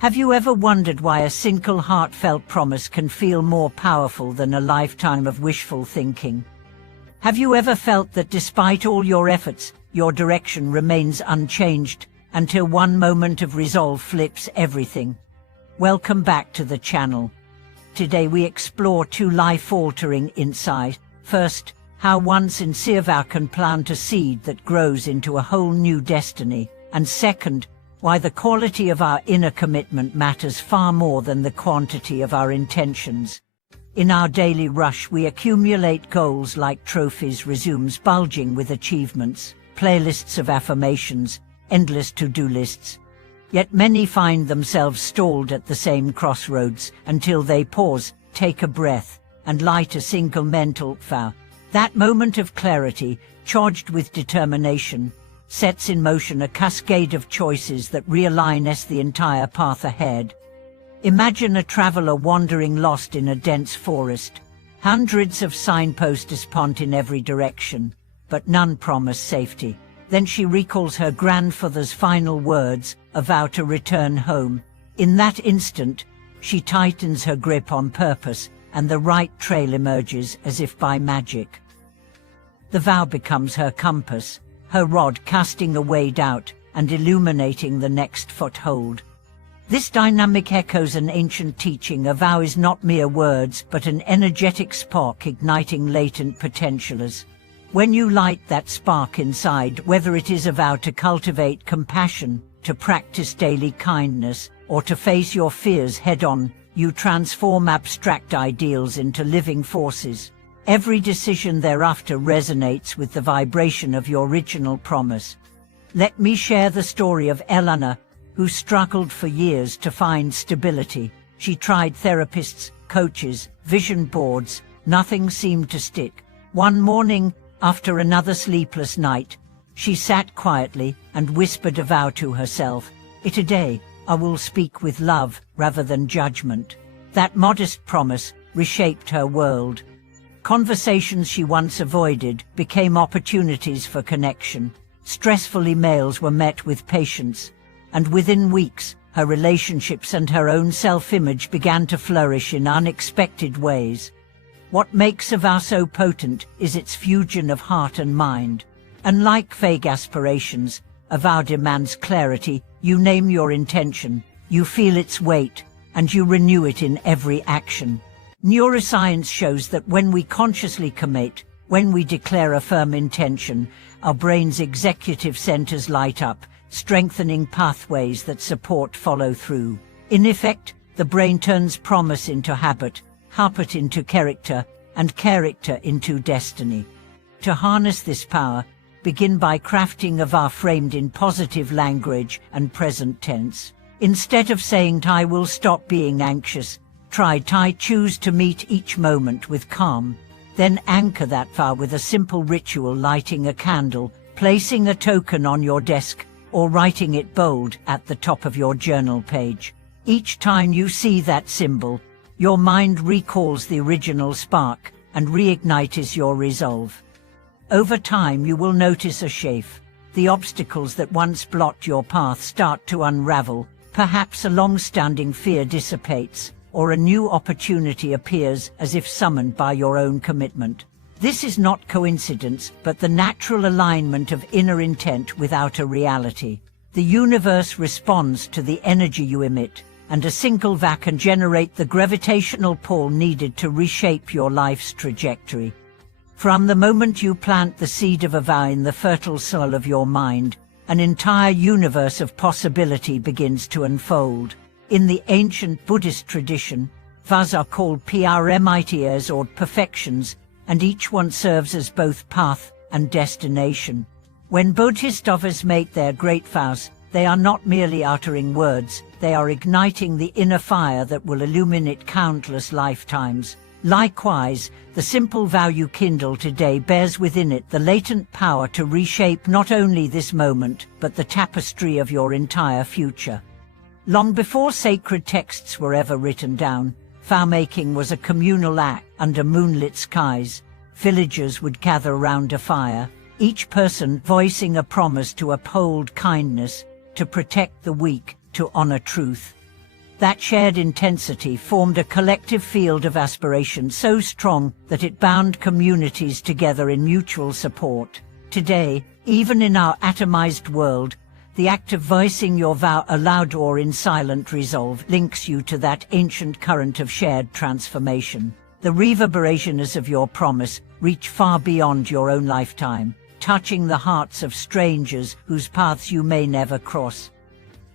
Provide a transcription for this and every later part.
Have you ever wondered why a single heartfelt promise can feel more powerful than a lifetime of wishful thinking? Have you ever felt that despite all your efforts, your direction remains unchanged until one moment of resolve flips everything? Welcome back to the channel. Today we explore two life-altering insights. First, how one sincere vow can plant a seed that grows into a whole new destiny. And second, why the quality of our inner commitment matters far more than the quantity of our intentions. In our daily rush, we accumulate goals like trophies, resumes bulging with achievements, playlists of affirmations, endless to-do lists. Yet many find themselves stalled at the same crossroads until they pause, take a breath, and light a single mental vow. That moment of clarity, charged with determination, sets in motion a cascade of choices that realign the entire path ahead. Imagine a traveler wandering lost in a dense forest. Hundreds of signposts point in every direction, but none promise safety. Then she recalls her grandfather's final words, a vow to return home. In that instant, she tightens her grip on purpose, and the right trail emerges as if by magic. The vow becomes her compass, her rod casting away doubt and illuminating the next foothold. This dynamic echoes an ancient teaching: a vow is not mere words, but an energetic spark igniting latent potentials. When you light that spark inside, whether it is a vow to cultivate compassion, to practice daily kindness, or to face your fears head-on, you transform abstract ideals into living forces. Every decision thereafter resonates with the vibration of your original promise. Let me share the story of Elena, who struggled for years to find stability. She tried therapists, coaches, vision boards. Nothing seemed to stick. One morning, after another sleepless night, she sat quietly and whispered a vow to herself. Today, I will speak with love rather than judgment. That modest promise reshaped her world. Conversations she once avoided became opportunities for connection. Stressful emails were met with patience, and within weeks, her relationships and her own self-image began to flourish in unexpected ways. What makes a vow so potent is its fusion of heart and mind. Unlike vague aspirations, a vow demands clarity. You name your intention, you feel its weight, and you renew it in every action. Neuroscience shows that when we consciously commit, when we declare a firm intention, our brain's executive centers light up, strengthening pathways that support follow-through. In effect, the brain turns promise into habit into character, and character into destiny. To harness this power, begin by crafting a vow framed in positive language and present tense. Instead of saying "I will stop being anxious," try "I choose to meet each moment with calm." Then anchor that vow with a simple ritual: lighting a candle, placing a token on your desk, or writing it bold at the top of your journal page. Each time you see that symbol, your mind recalls the original spark and reignites your resolve. Over time you will notice a shift. The obstacles that once blocked your path start to unravel. Perhaps a long-standing fear dissipates, or a new opportunity appears as if summoned by your own commitment. This is not coincidence, but the natural alignment of inner intent with outer reality. The universe responds to the energy you emit, and a single vow can generate the gravitational pull needed to reshape your life's trajectory. From the moment you plant the seed of a vow in the fertile soil of your mind, an entire universe of possibility begins to unfold. In the ancient Buddhist tradition, vows are called purifymind or perfections, and each one serves as both path and destination. When Bodhisattvas make their great vows, they are not merely uttering words, they are igniting the inner fire that will illuminate countless lifetimes. Likewise, the simple vow you kindle today bears within it the latent power to reshape not only this moment, but the tapestry of your entire future. Long before sacred texts were ever written down, vow-making was a communal act. Under moonlit skies, villagers would gather around a fire, each person voicing a promise to uphold kindness, to protect the weak, to honor truth. That shared intensity formed a collective field of aspiration so strong that it bound communities together in mutual support. Today, even in our atomized world, the act of voicing your vow aloud or in silent resolve links you to that ancient current of shared transformation. The reverberations of your promise reach far beyond your own lifetime, touching the hearts of strangers whose paths you may never cross.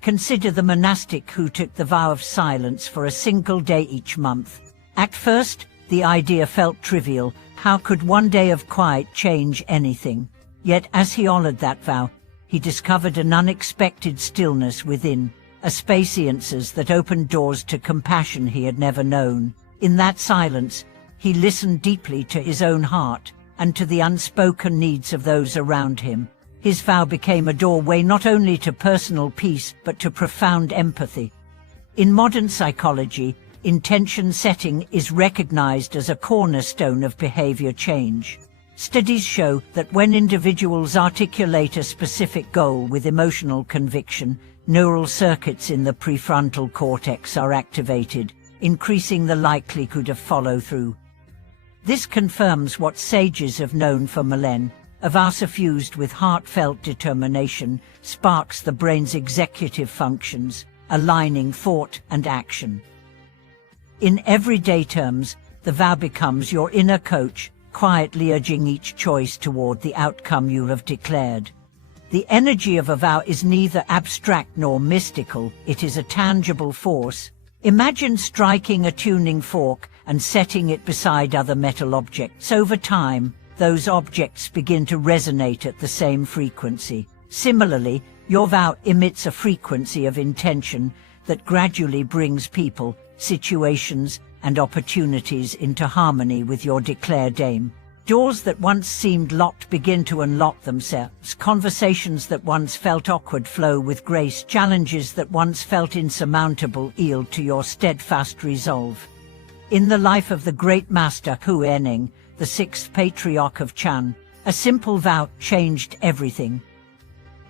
Consider the monastic who took the vow of silence for a single day each month. At first, the idea felt trivial. How could one day of quiet change anything? Yet as he honored that vow, he discovered an unexpected stillness within, a spacience that opened doors to compassion he had never known. In that silence, he listened deeply to his own heart and to the unspoken needs of those around him. His vow became a doorway not only to personal peace but to profound empathy. In modern psychology, intention setting is recognized as a cornerstone of behavior change. Studies show that when individuals articulate a specific goal with emotional conviction, neural circuits in the prefrontal cortex are activated, increasing the likelihood of follow-through. This confirms what sages have known for millennia. A vow suffused with heartfelt determination sparks the brain's executive functions, aligning thought and action. In everyday terms, the vow becomes your inner coach, quietly urging each choice toward the outcome you have declared. The energy of a vow is neither abstract nor mystical, it is a tangible force. Imagine striking a tuning fork and setting it beside other metal objects. Over time, those objects begin to resonate at the same frequency. Similarly, your vow emits a frequency of intention that gradually brings people, situations, and opportunities into harmony with your declared aim. Doors that once seemed locked begin to unlock themselves. Conversations that once felt awkward flow with grace. Challenges that once felt insurmountable yield to your steadfast resolve. In the life of the great master Hu Enning, the sixth patriarch of Chan, a simple vow changed everything.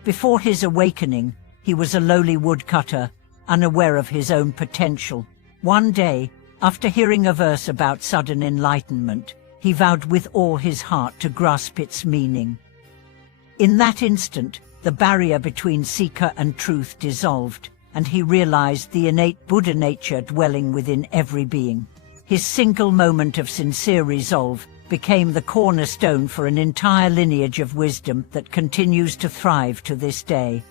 Before his awakening, he was a lowly woodcutter, unaware of his own potential. One day, after hearing a verse about sudden enlightenment, he vowed with all his heart to grasp its meaning. In that instant, the barrier between seeker and truth dissolved, and he realized the innate Buddha nature dwelling within every being. His single moment of sincere resolve became the cornerstone for an entire lineage of wisdom that continues to thrive to this day.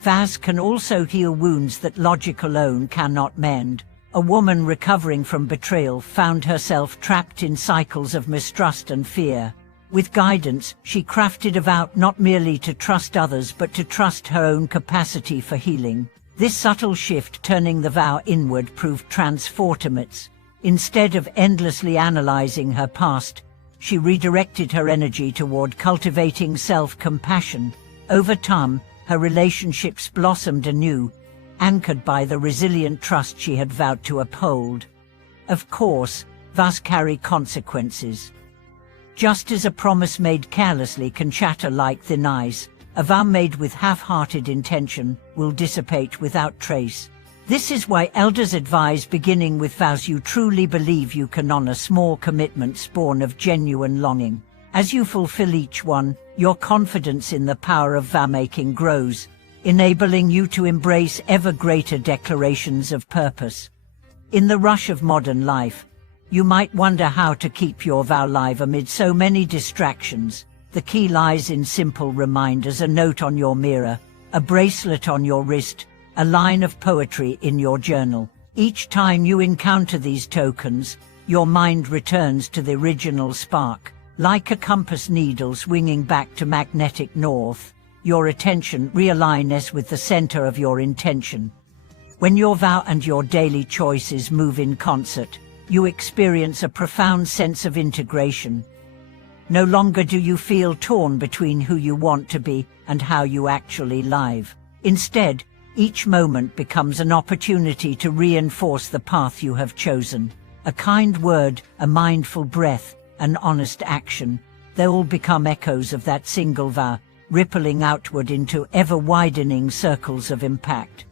Vows can also heal wounds that logic alone cannot mend. A woman recovering from betrayal found herself trapped in cycles of mistrust and fear. With guidance, she crafted a vow not merely to trust others but to trust her own capacity for healing. This subtle shift turning the vow inward proved transformative. Instead of endlessly analyzing her past, she redirected her energy toward cultivating self-compassion. Over time, her relationships blossomed anew, anchored by the resilient trust she had vowed to uphold. Of course, vows carry consequences. Just as a promise made carelessly can shatter like thin ice, a vow made with half-hearted intention will dissipate without trace. This is why elders advise beginning with vows you truly believe you can honor, small commitments born of genuine longing. As you fulfill each one, your confidence in the power of vow-making grows, enabling you to embrace ever greater declarations of purpose. In the rush of modern life, you might wonder how to keep your vow alive amid so many distractions. The key lies in simple reminders: a note on your mirror, a bracelet on your wrist, a line of poetry in your journal. Each time you encounter these tokens, your mind returns to the original spark. Like a compass needle swinging back to magnetic north, your attention realigns with the center of your intention. When your vow and your daily choices move in concert, you experience a profound sense of integration. No longer do you feel torn between who you want to be and how you actually live. Instead, each moment becomes an opportunity to reinforce the path you have chosen. A kind word, a mindful breath, an honest action, they all become echoes of that single vow, rippling outward into ever-widening circles of impact.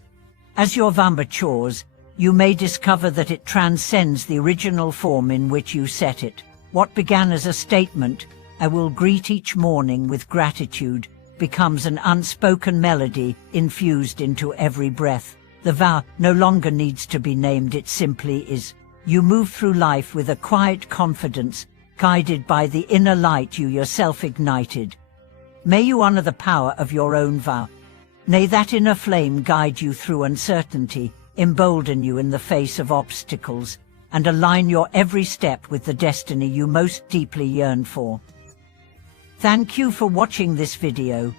As your vow matures, you may discover that it transcends the original form in which you set it. What began as a statement, "I will greet each morning with gratitude," becomes an unspoken melody infused into every breath. The vow no longer needs to be named, it simply is. You move through life with a quiet confidence, guided by the inner light you yourself ignited. May you honor the power of your own vow. May that inner flame guide you through uncertainty, embolden you in the face of obstacles, and align your every step with the destiny you most deeply yearn for. Thank you for watching this video.